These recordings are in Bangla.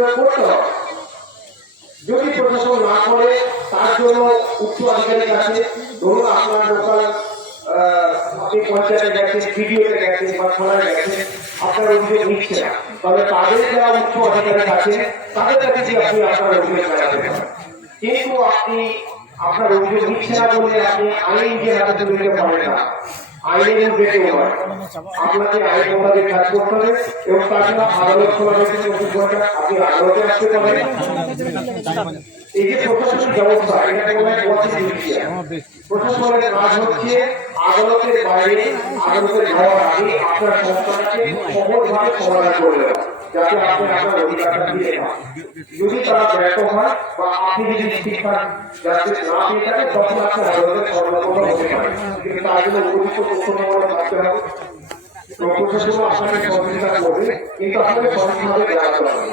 প্রয়োগ করতে হবে। যদি প্রশাসন না করে, তার জন্য উচ্চ আধিকারিক আছে। ধরুন আপনার লোকাল আপনি আপনার অভিযোগ নিচ্ছে না। তবে তাদের কিন্তু আপনি আপনার অভিযোগ নিচ্ছে না বলে আপনি আইন যে হাতে তুলে নিতে পারেন না আইনের উদ্বেগে নয়। আপনাকে আইন মোতাবেক কাজ করতে হবে এবং তাছাড়া আদালত খোলা রয়েছে চব্বিশ ঘণ্টা আপনি আদালতে আসতে পারেন। এই যে প্রশাসনিক ব্যবস্থা, এটা এক পথে প্রশাসনের কাজ হচ্ছে আদালতের বাইরে আদালতে যাওয়ার আগে আপনার সমস্যাটাকে সহজভাবে সমাধান করে দেওয়া যাতে আপনি আপনার অধিকারটা পান। যদি তারা ব্যর্থ হয় বা আপনি যদি ঠিকঠাক যাতে না পেয়ে থাকেন, তখন আপনি আদালতে সর্বপ্রথম হতে পারেন। কিন্তু তার জন্য উপযুক্ত তথ্য থাকতে সঠিকভাবে জানাতে হবে।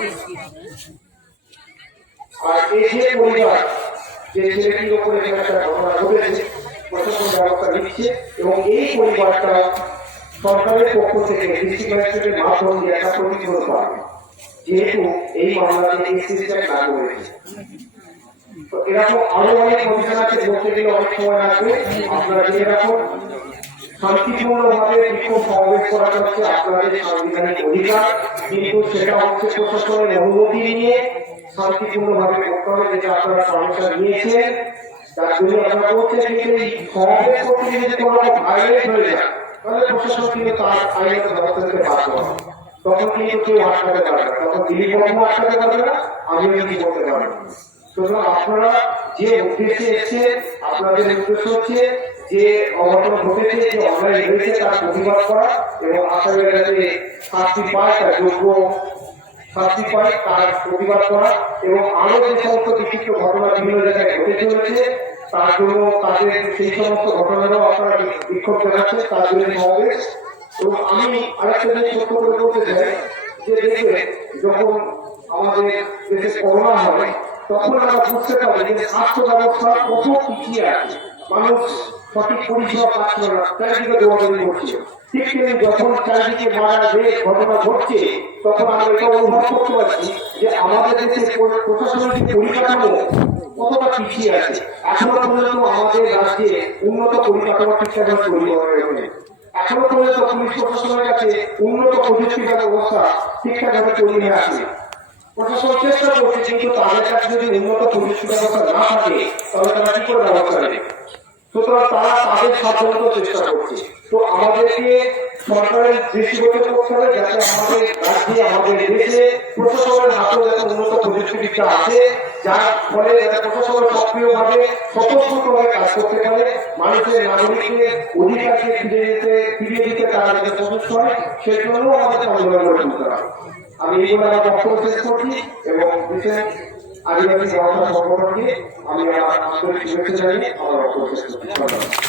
আর এই যে পরিবার, যে ছেলেটির উপরে একটা ঘটনা ঘটেছে প্রশাসন ব্যবস্থা নিচ্ছে এবং এই পরিবারটা সরকারের পক্ষ থেকে ডিস্ট্রিক্ট ম্যাজিস্ট্রেটের মাধ্যম দিয়ে একটা প্রতিফলন পাবে। যেহেতু এই মামলাতে এই সিস্টেম লাগু এরকম আরও অনেক কমিশন আছে, বলতে গেলে অনেক সময় লাগবে। আপনারা জেনে রাখুন, শান্তিপূর্ণভাবে বিক্ষোভ সমাবেশ করা হচ্ছে আপনাদের সাংবিধানিক অধিকার। কিন্তু সেটা হচ্ছে প্রশাসনের অনুমতি নিয়ে শান্তিপূর্ণভাবে করতে হবে, যেটা আপনারা পারমিশন নিয়েছেন। জন্য আপনারা যে উদ্দেশ্যে এসেছেন, আপনাদের উদ্দেশ্য হচ্ছে যে অঘটন ঘটেছে, যে অন্যায় হয়েছে, তার প্রতিবাদ করা এবং আসামের কাছে শাস্তি পায়, তার যোগ্য শাস্তি পায় তার প্রতিবাদ করা এবং আরও যে সমস্ত বিচিত্র ঘটনা বিভিন্ন জায়গায় ঘটে চলেছে তার জন্য তাদের সেই সমস্ত ঘটনারও আপনারা বিক্ষোভ জানাচ্ছেন, তার জন্য সমাবেশ। এবং আমি আরেকটা জিনিস ছোট্ট করে বলতে চাই, যে দেখবে যখন আমাদের দেশে করোনা হয়, তখন আমরা বুঝতে পারি যে স্বাস্থ্য ব্যবস্থা কত পিছিয়ে আছে। মানুষ সঠিক পরিষেবা পাচ্ছে না, চারিদিকে দৌড়াদৌড়ি করছে। ঠিক তেমনি যখন চারিদিকে মারা যে ঘটনা ঘটছে, তখন আমরা এটা অনুভব করতে পারছি যে আমাদের দেশে প্র- প্রশাসনিক যে পরিকাঠামো কতটা পিছিয়ে আছে। এখনও পর্যন্ত আমাদের রাজ্যে উন্নত পরিকাঠামো ঠিকঠাক তৈরি হয়ে ওঠে এখনও পর্যন্ত পুলিশ প্রশাসনের কাছে উন্নত প্রযুক্তিগত ব্যবস্থা ঠিকঠাকভাবে তৈরি হয়ে আসে প্রশাসন চেষ্টা করছে, কিন্তু তাদের কাছে যদি উন্নত প্রযুক্তি ব্যবস্থা না থাকে, তাহলে তারা কি করে ব্যবস্থা নেবে? সুতরাং তারা তাদের সাধ্যমতো চেষ্টা করছে। তো আমাদেরকে সরকারের দৃষ্টিগোচর করতে হবে যাতে আমাদের রাজ্যে, আমাদের দেশে প্রশাসনের হাতে যাতে উন্নত প্রযুক্তিবিদ্যা আছে যার ফলে যাতে প্রশাসন সক্রিয়ভাবে, স্বতঃস্ফূর্তভাবে কাজ করতে পারে। মানুষের নাগরিকের অধিকারকে ফিরে দিতে, ফিরিয়ে দিতে তারা যাতে সচেষ্ট হয়, সেই জন্য আমাদের আন্দোলন করে তুলতে হবে। আমি এই বলে আমার বক্তব্য শেষ করছি এবং বিশেষ আদিবাসী জনতা সংগঠনকে আমি আমার শুনতে চাই আমার বক্তব্য